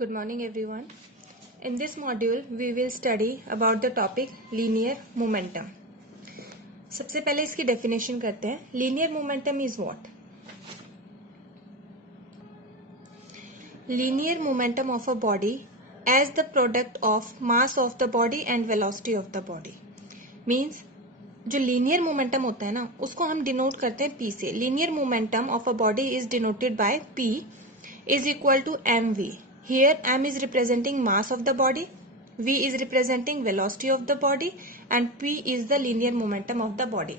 Good morning everyone. In this module we will study about the topic linear momentum. सबसे पहले इसकी definition करते हैं. Linear momentum is what? Linear momentum of a body as the product of mass of the body and velocity of the body. Means जो linear momentum होता है ना उसको हम डिनोट करते हैं P से. Linear momentum of a body is denoted by P is equal to mv. Here m is representing mass of the body, v is representing velocity of the body, and p is the linear momentum of the body.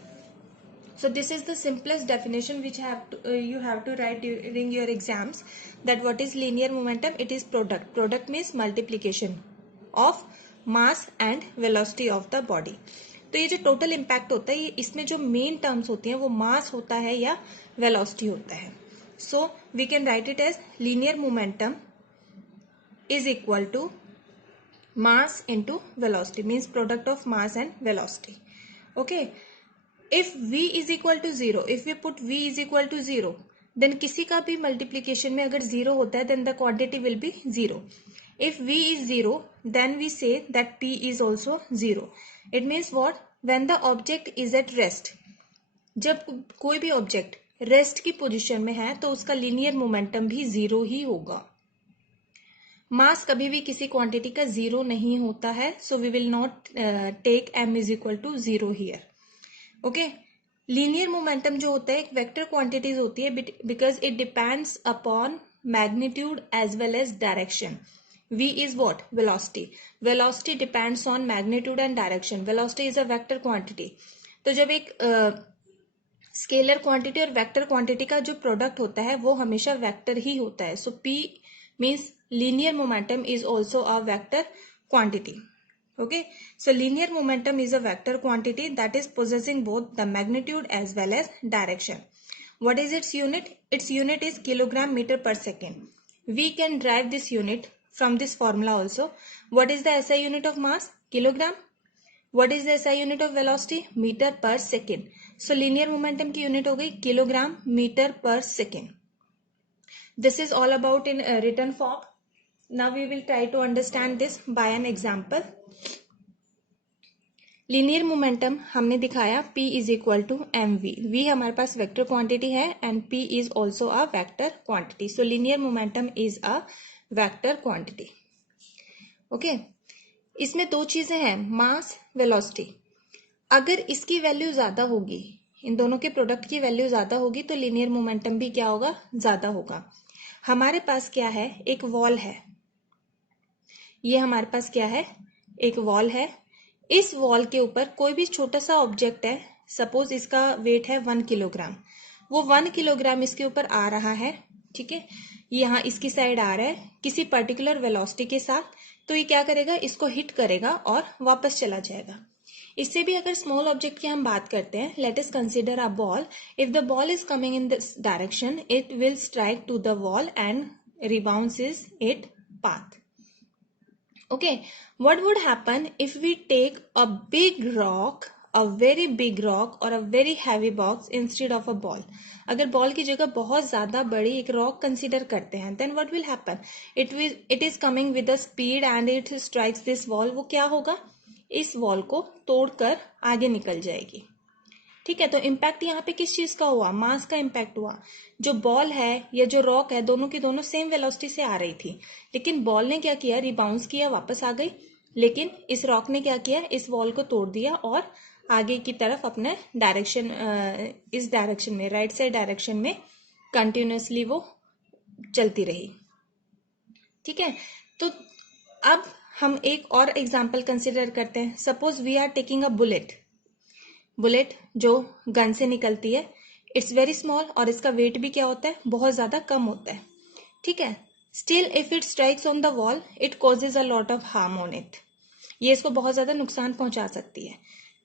So this is the simplest definition which you have to write during your exams. That what is linear momentum? It is product. Product means multiplication of mass and velocity of the body. तो ये जो total impact होता है ये इसमें जो main terms होती हैं वो मास होता है या वेलोसिटी होता है. So we can write it as linear momentum is equal to mass into velocity, means product of mass and velocity. Okay, if v is equal to 0, if we put v is equal to 0, then किसी का भी multiplication में अगर 0 होता है then the quantity will be 0. If v is 0, then we say that p is also 0. It means what? When the object is at rest, जब कोई भी ऑब्जेक्ट रेस्ट की पोजीशन में है तो उसका लीनियर मोमेंटम भी 0 ही होगा. मास कभी भी किसी क्वांटिटी का 0 नहीं होता है. So we will not take m is equal to 0 here. Okay, linear momentum जो होता है एक वेक्टर क्वांटिटीज होती है because it depends upon magnitude as well as direction. v is what? Velocity. Velocity depends on magnitude and direction. Velocity is a vector quantity. तो जब एक scalar quantity और वेक्टर क्वांटिटी का जो प्रोडक्ट होता है वो हमेशा वेक्टर ही होता है. सो p means linear momentum is also a vector quantity. Okay, so linear momentum is a vector quantity that is possessing both the magnitude as well as direction. What is its unit? Its unit is kilogram meter per second. We can derive this unit from this formula also. What is the SI unit of mass? Kilogram. What is the SI unit of velocity? Meter per second. So linear momentum की unit हो गई kilogram meter per second. This is all about in written form. Now we will try to understand this by an example. Linear momentum हमने दिखाया P is equal to mv. v हमारे पास vector quantity है and P is also a vector quantity. So linear momentum is a vector quantity. Okay, इसमें दो चीजें हैं, मास, velocity. अगर इसकी वैल्यू ज्यादा होगी, इन दोनों के प्रोडक्ट की वैल्यू ज्यादा होगी तो लीनियर मोमेंटम भी क्या होगा? ज्यादा होगा. हमारे पास क्या है? एक वॉल है. ये हमारे पास क्या है? एक वॉल है. इस वॉल के ऊपर कोई भी छोटा सा ऑब्जेक्ट है. सपोज इसका वेट है 1 किलोग्राम. वो 1 किलोग्राम इसके ऊपर आ रहा है. ठीक है, यहाँ इसकी साइड आ रहा है किसी पर्टिकुलर वेलोसिटी के साथ. तो ये क्या करेगा? इसको हिट करेगा और वापस चला जाएगा. इससे भी अगर स्मॉल ऑब्जेक्ट की हम बात करते हैं, let us consider a ball. If the ball is coming in this direction, it will strike to the wall and rebounces its path. Okay, what would happen if we take a big rock, a very big rock or a very heavy box instead of a ball? अगर ball की जगह बहुत ज्यादा बड़ी एक rock consider करते हैं, then what will happen? It is coming with a speed and it strikes this wall. वो क्या होगा? इस वॉल को तोड़कर आगे निकल जाएगी. ठीक है, तो इम्पैक्ट यहाँ पे किस चीज का हुआ? मास का इम्पैक्ट हुआ. जो बॉल है या जो रॉक है दोनों की दोनों सेम वेलोसिटी से आ रही थी, लेकिन बॉल ने क्या किया? रिबाउंस किया, वापस आ गई. लेकिन इस रॉक ने क्या किया? इस वॉल को तोड़ दिया और आगे की तरफ अपने डायरेक्शन, इस डायरेक्शन में, राइट साइड डायरेक्शन में कंटिन्यूसली वो चलती रही. ठीक है, तो अब हम एक और एग्जाम्पल कंसिडर करते हैं. Suppose we are taking a bullet जो गन से निकलती है. इट्स वेरी स्मॉल और इसका वेट भी क्या होता है? बहुत ज्यादा कम होता है. ठीक है, still if it strikes on the wall it causes a lot of harm on it. ये इसको बहुत ज्यादा नुकसान पहुंचा सकती है.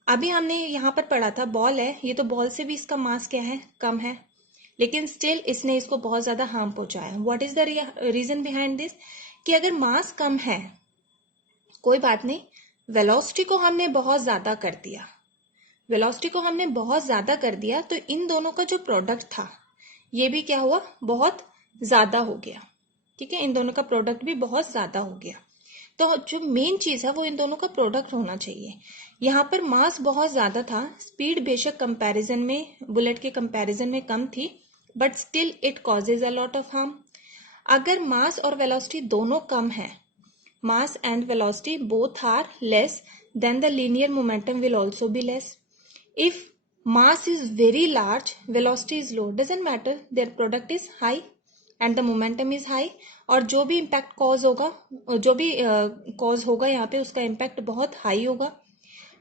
अभी हमने यहाँ पर पढ़ा था बॉल है, ये तो बॉल से भी इसका मास क्या है? कम है, लेकिन स्टिल इसने इसको बहुत ज्यादा हार्म पहुंचाया. What is the reason behind this? कि अगर मास कम है कोई बात नहीं, वेलोसिटी को हमने बहुत ज्यादा कर दिया. वेलोसिटी को हमने बहुत ज्यादा कर दिया तो इन दोनों का जो प्रोडक्ट था ये भी क्या हुआ? बहुत ज्यादा हो गया. ठीक है, इन दोनों का प्रोडक्ट भी बहुत ज्यादा हो गया। तो जो मेन चीज है वो इन दोनों का प्रोडक्ट होना चाहिए। यहाँ पर मास बहुत ज्यादा था, स्पीड बेशक कंपैरिजन में, बुलेट के कंपैरिजन में कम थी, but still it causes a lot of harm. अगर मास और वेलोसिटी दोनों कम है, mass and velocity both are less, then the linear momentum will also be less. If mass is very large, velocity is low, doesn't matter, their product is high and the momentum is high, और जो भी impact cause होगा, जो भी cause होगा यहाँ पे, उसका impact बहुत high होगा।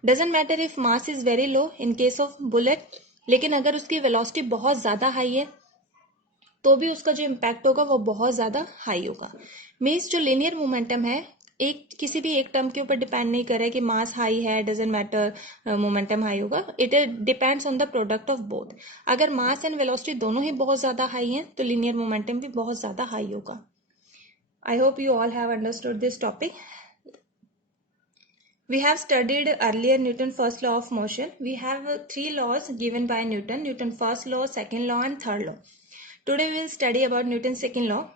doesn't matter if mass is very low in case of bullet, लेकिन अगर उसकी velocity बहुत ज़्यादा high है तो भी उसका जो इम्पैक्ट होगा वो बहुत ज्यादा हाई होगा। मीन्स जो लीनियर मोमेंटम है एक किसी भी एक टर्म के ऊपर डिपेंड नहीं कर रहा है कि मास हाई है, डजंट मैटर मोमेंटम हाई होगा, it depends on the product of both. अगर मास एंड वेलोसिटी दोनों ही बहुत ज्यादा हाई हैं तो लीनियर मोमेंटम भी बहुत ज्यादा हाई होगा। I hope you all have understood this topic. We have studied earlier Newton's first law of motion. We have three laws given by Newton: Newton's first law, second law, and third law. Today we will study about Newton's second law.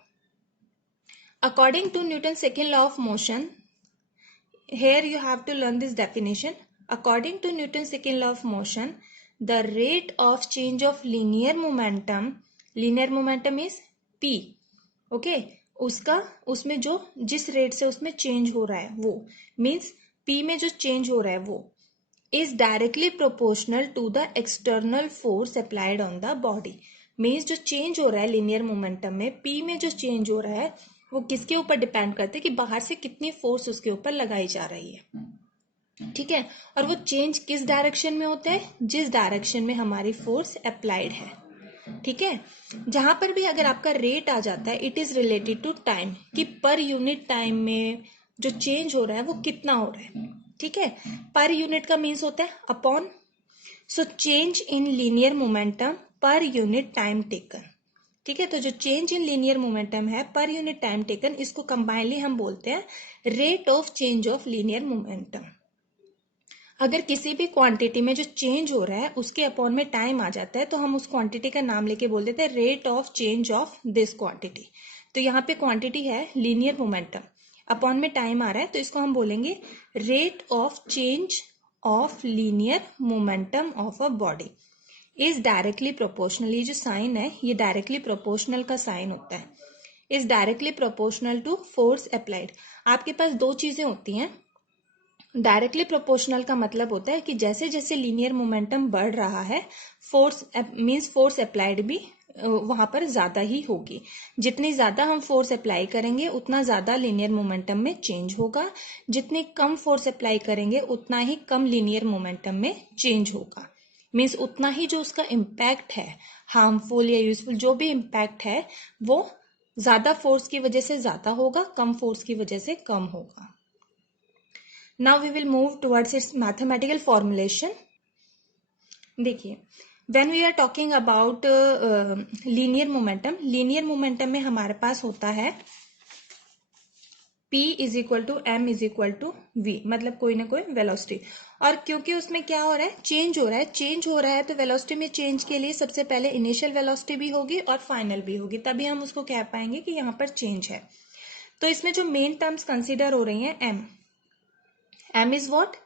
According to Newton's second law of motion, here you have to learn this definition. According to Newton's second law of motion, the rate of change of linear momentum is p. Okay, उसमें जो जिस rate से उसमें change हो रहा है वो means p में जो चेंज हो रहा है वो is directly proportional to the external force applied on the body. Means जो चेंज हो रहा है लीनियर मोमेंटम में, p में जो चेंज हो रहा है वो किसके ऊपर डिपेंड करता है कि बाहर से कितनी फोर्स उसके ऊपर लगाई जा रही है। ठीक है, और वो चेंज किस डायरेक्शन में होता है, जिस डायरेक्शन में हमारी फोर्स अप्लाइड है। ठीक है, जहां पर भी अगर आपका रेट आ जाता है it is related to time, कि पर यूनिट टाइम में जो चेंज हो रहा है वो कितना हो रहा है। ठीक है, पर यूनिट का मीन्स होता है upon, so change in linear momentum पर यूनिट टाइम टेकन। ठीक है, तो जो चेंज इन लीनियर मोमेंटम है पर यूनिट टाइम टेकन, इसको कंबाइनली हम बोलते हैं rate of change of linear momentum. अगर किसी भी क्वांटिटी में जो चेंज हो रहा है उसके अपॉन में टाइम आ जाता है तो हम उस क्वांटिटी का नाम लेके बोल देते हैं rate of change of this quantity. तो यहाँ पे क्वांटिटी है लीनियर मोमेंटम, अपॉन में टाइम आ रहा है तो इसको हम बोलेंगे rate of change of linear momentum of a body is directly proportional. ये जो साइन है ये डायरेक्टली प्रोपोर्शनल का साइन होता है, is directly proportional to force applied. आपके पास दो चीजें होती हैं, डायरेक्टली प्रोपोर्शनल का मतलब होता है कि जैसे जैसे लीनियर मोमेंटम बढ़ रहा है फोर्स मींस फोर्स अप्लाइड भी वहां पर ज्यादा ही होगी। जितनी ज्यादा हम फोर्स अप्लाई करेंगे उतना ज्यादा लीनियर मोमेंटम में चेंज होगा, जितनी कम फोर्स अप्लाई करेंगे उतना ही कम लीनियर मोमेंटम में चेंज होगा। मीन्स उतना ही जो उसका इम्पैक्ट है, हार्मफुल या यूजफुल जो भी इम्पैक्ट है वो ज्यादा फोर्स की वजह से ज्यादा होगा, कम फोर्स की वजह से कम होगा। Now we will move towards its mathematical formulation. देखिए, when we are talking about linear momentum में हमारे पास होता है P is equal to M is equal to V, मतलब कोई ना कोई वेलोसिटी। और क्योंकि उसमें क्या हो रहा है, चेंज हो रहा है तो वेलोसिटी में चेंज के लिए सबसे पहले इनिशियल वेलोसिटी भी होगी और फाइनल भी होगी, तभी हम उसको कह पाएंगे कि यहाँ पर चेंज है। तो इसमें जो मेन टर्म्स कंसिडर हो रही हैं, m is what?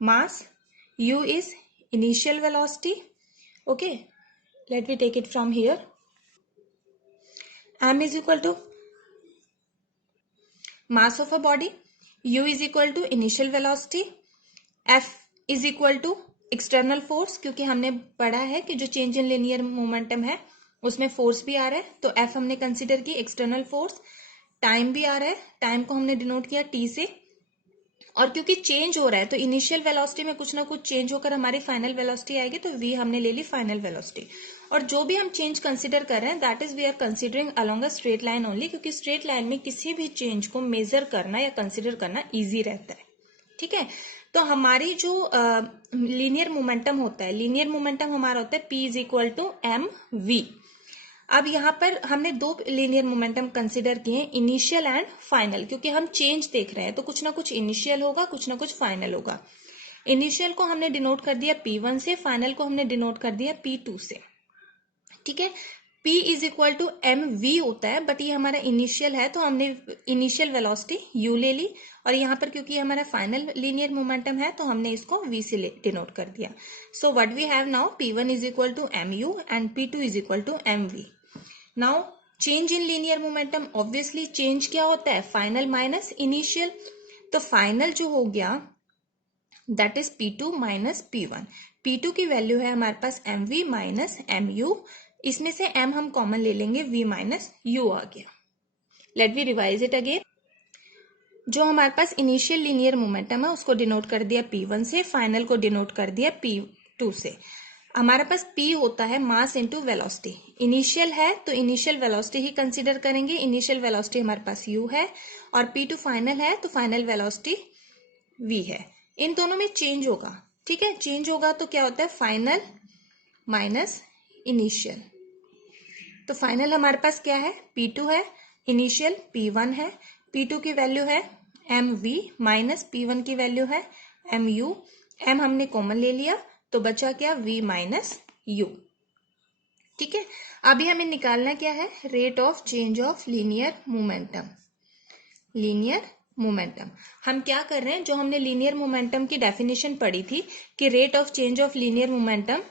Mass. U is initial velocity. Okay, let me take it from here. M is equal to mass of a body. U is equal to initial velocity. F is equal to external force, क्योंकि हमने पढ़ा है कि जो change in linear momentum है उसमें force भी आ रहा है, तो F हमने कंसिडर की एक्सटर्नल फोर्स। टाइम भी आ रहा है, टाइम को हमने डिनोट किया T से, और क्योंकि चेंज हो रहा है तो इनिशियल वेलोसिटी में कुछ ना कुछ चेंज होकर हमारी फाइनल वेलोसिटी आएगी, तो v हमने ले ली फाइनल वेलोसिटी। और जो भी हम चेंज कंसिडर कर रहे हैं that is we are considering along a straight line only, क्योंकि स्ट्रेट लाइन में किसी भी चेंज को मेजर करना या कंसिडर करना इजी रहता है। ठीक है, तो हमारी जो लीनियर मोमेंटम होता है, लीनियर मोमेंटम हमारा होता है p is equal to M V. अब यहाँ पर हमने दो लीनियर मोमेंटम कंसिडर किए, इनिशियल एंड फाइनल, क्योंकि हम चेंज देख रहे हैं तो कुछ ना कुछ इनिशियल होगा, कुछ ना कुछ फाइनल होगा। इनिशियल को हमने डिनोट कर दिया P1 से, फाइनल को हमने डिनोट कर दिया P2 से। ठीक है, P is equal to M V होता है, बट ये हमारा इनिशियल है तो हमने इनिशियल वेलोसिटी u ले ली, और यहाँ पर क्योंकि ये हमारा फाइनल लीनियर मोमेंटम है तो हमने इसको v से डिनोट कर दिया. So what we have now, P1 is equal to mu and P2 is equal to mv. Now change in linear momentum, obviously change क्या होता है, फाइनल माइनस इनिशियल. तो फाइनल जो हो गया that is P2 minus P1. P2 की value है हमारे पास mv माइनस mu, इसमें से m हम कॉमन ले लेंगे, v माइनस u आ गया. Let we revise it again. जो हमारे पास इनिशियल लीनियर मोमेंटम है उसको डिनोट कर दिया P1 से, फाइनल को डिनोट कर दिया P2 से. हमारे पास P होता है मास इनटू वेलोसिटी. इनिशियल है तो इनिशियल वेलोसिटी ही कंसीडर करेंगे, इनिशियल वेलोसिटी हमारे पास u है, और P2 फाइनल है तो फाइनल वेलोसिटी v है. इन दोनों में चेंज होगा, ठीक है, चेंज होगा तो क्या होता है, फाइनल माइनस इनिशियल. तो फाइनल हमारे पास क्या है, P2 है, इनिशियल P1 है, P2 की वैल्यू है mv माइनस P1 की वैल्यू है mu. m हमने कॉमन ले लिया तो बचा क्या, v माइनस u. ठीक है, अभी हमें निकालना क्या है, rate of change of linear momentum. Linear momentum हम क्या कर रहे हैं, जो हमने लीनियर मोमेंटम की डेफिनेशन पढ़ी थी कि rate of change of linear momentum,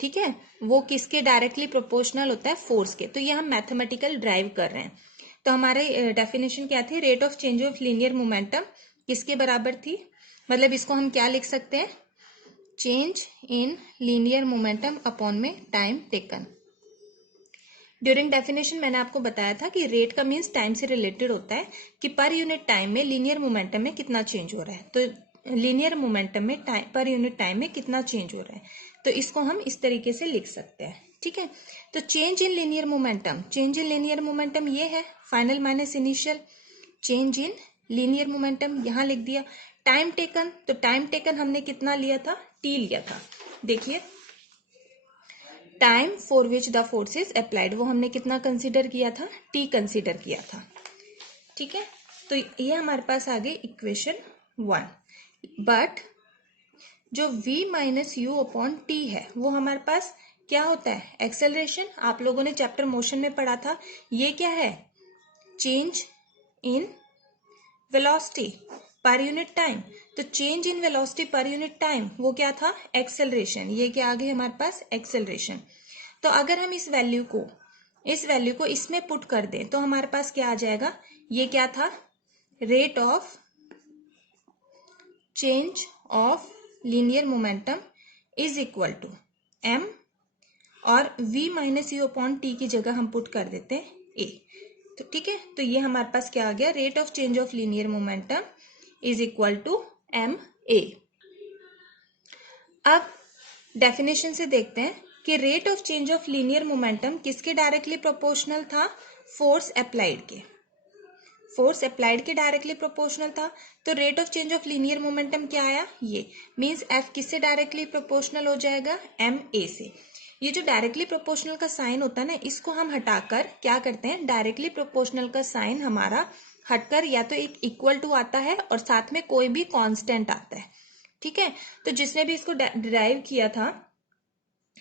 ठीक है, वो किसके डायरेक्टली प्रोपोर्शनल होता है, फोर्स के. तो ये हम मैथमेटिकल ड्राइव कर रहे हैं. तो हमारे डेफिनेशन क्या थी, rate of change of linear momentum किसके बराबर थी, मतलब इसको हम क्या लिख सकते हैं, change in linear momentum upon में टाइम टेकन. ड्यूरिंग डेफिनेशन मैंने आपको बताया था कि रेट का मीन्स टाइम से रिलेटेड होता है कि पर यूनिट टाइम में लीनियर मोमेंटम में कितना चेंज हो रहा है. तो लीनियर मोमेंटम में पर यूनिट टाइम में कितना चेंज हो रहा है, तो इसको हम इस तरीके से लिख सकते हैं. ठीक है, तो change in linear momentum, change in linear momentum ये है final minus initial. Change in linear momentum यहां लिख दिया. टाइम टेकन, तो टाइम टेकन हमने कितना लिया था, टी लिया था. देखिए time for which the force is applied, वो हमने कितना कंसीडर किया था, टी कंसीडर किया था. ठीक है, तो ये हमारे पास आ गई इक्वेशन 1. बट जो v minus U upon T है वो हमारे पास क्या होता है, एक्सेलरेशन. आप लोगों ने चैप्टर मोशन में पढ़ा था. ये क्या है, change in velocity per unit time. तो change in velocity per unit time वो क्या था, एक्सेलरेशन. ये क्या आ गई हमारे पास, एक्सेलरेशन. तो अगर हम इस वैल्यू को इसमें पुट कर दें तो हमारे पास क्या आ जाएगा, ये क्या था, rate of change of linear momentum is equal to m, और v minus U upon T की जगह हम पुट कर देते हैं a. तो ठीक है, तो ये हमारे पास क्या आ गया, rate of change of linear momentum is equal to M A. अब डेफिनेशन से देखते हैं कि rate of change of linear momentum किसके डायरेक्टली प्रोपोर्शनल था, फोर्स अप्लाइड के. फोर्स अप्लाइड के डायरेक्टली प्रोपोर्शनल था. तो rate of change of linear momentum क्या आया, ये मींस एफ किससे डायरेक्टली प्रोपोर्शनल हो जाएगा, एम ए से. ये जो डायरेक्टली प्रोपोर्शनल का साइन होता है ना, इसको हम हटाकर क्या करते हैं, डायरेक्टली प्रोपोर्शनल का साइन हमारा हटकर या तो एक इक्वल टू आता है और साथ में कोई भी कांस्टेंट आता है. ठीक है, तो जिसने भी इसको डिराइव किया था,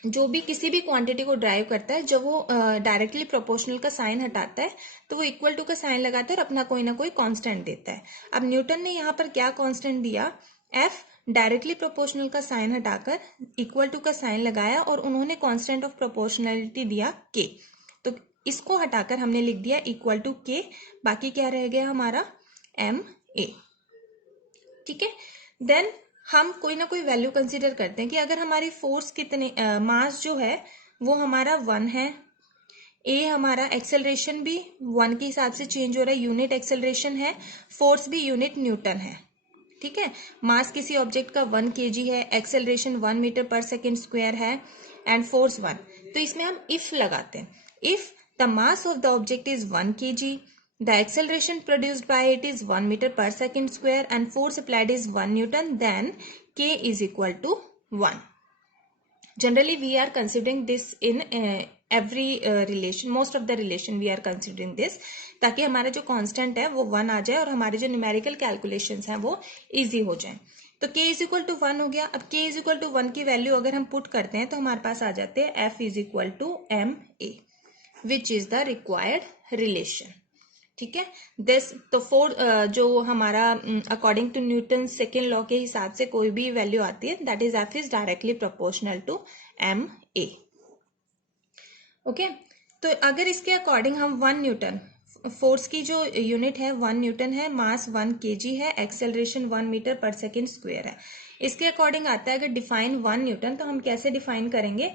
जो भी किसी भी क्वांटिटी को ड्राइव करता है, जब वो डायरेक्टली प्रोपोर्शनल का साइन हटाता है तो वो इक्वल टू का साइन लगाता है और अपना कोई ना कोई कांस्टेंट देता है. अब न्यूटन ने यहाँ पर क्या कांस्टेंट दिया, एफ. डायरेक्टली प्रोपोर्शनल का साइन हटाकर इक्वल टू का साइन लगाया और उन्होंने कांस्टेंट ऑफ प्रोपोर्शनलिटी दिया के. तो इसको हटाकर हमने लिख दिया इक्वल टू के. बाकी क्या रह गया हमारा, एम ए. ठीक है, देन हम कोई ना कोई वैल्यू कंसीडर करते हैं कि अगर हमारी फोर्स कितने, मास जो है वो हमारा 1 है, ए हमारा एक्सेलरेशन भी 1 के हिसाब से चेंज हो रहा है, यूनिट एक्सेलरेशन है, फोर्स भी यूनिट न्यूटन है. ठीक है, मास किसी ऑब्जेक्ट का 1 kg है, एक्सेलरेशन 1 मीटर पर सेकेंड स्क्वायर है एंड फोर्स 1. तो इसमें हम इफ लगाते हैं, if the mass of the object is 1 kg, the acceleration produced by it is 1 meter per second square and force applied is 1 Newton, then K is equal to 1. Generally we are considering this in every relation, most of the relation we are considering this, ताकि हमारा जो constant है वो 1 आ जाए और हमारे जो numerical calculations हैं वो easy हो जाए. तो K is equal to 1 हो गया. अब K is equal to 1 की वैल्यू अगर हम पुट करते हैं तो हमारे पास आ जाते हैं F is equal to ma. Which is the required relation. ठीक है, दिस तो जो हमारा according to Newton second law के हिसाब से कोई भी वैल्यू आती है, that is F is directly proportional to M A. Okay, तो अगर इसके अकॉर्डिंग हम 1 न्यूटन, फोर्स की जो यूनिट है 1 न्यूटन है, मास 1 केजी है, एक्सेलरेशन 1 मीटर पर सेकेंड स्क्वायर है, इसके अकॉर्डिंग आता है अगर डिफाइन 1 न्यूटन, तो हम कैसे डिफाइन करेंगे?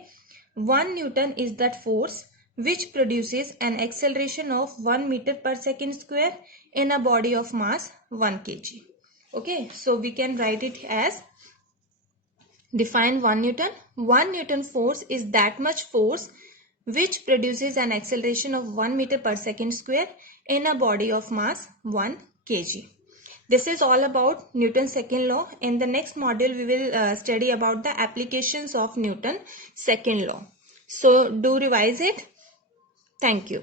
1 Newton is that force which produces an acceleration of 1 meter per second square in a body of mass 1 kg. Okay, so we can write it as define 1 Newton. 1 Newton force is that much force which produces an acceleration of 1 meter per second square in a body of mass 1 kg. This is all about Newton's second law. In the next module, we will study about the applications of Newton's second law. So do revise it. Thank you.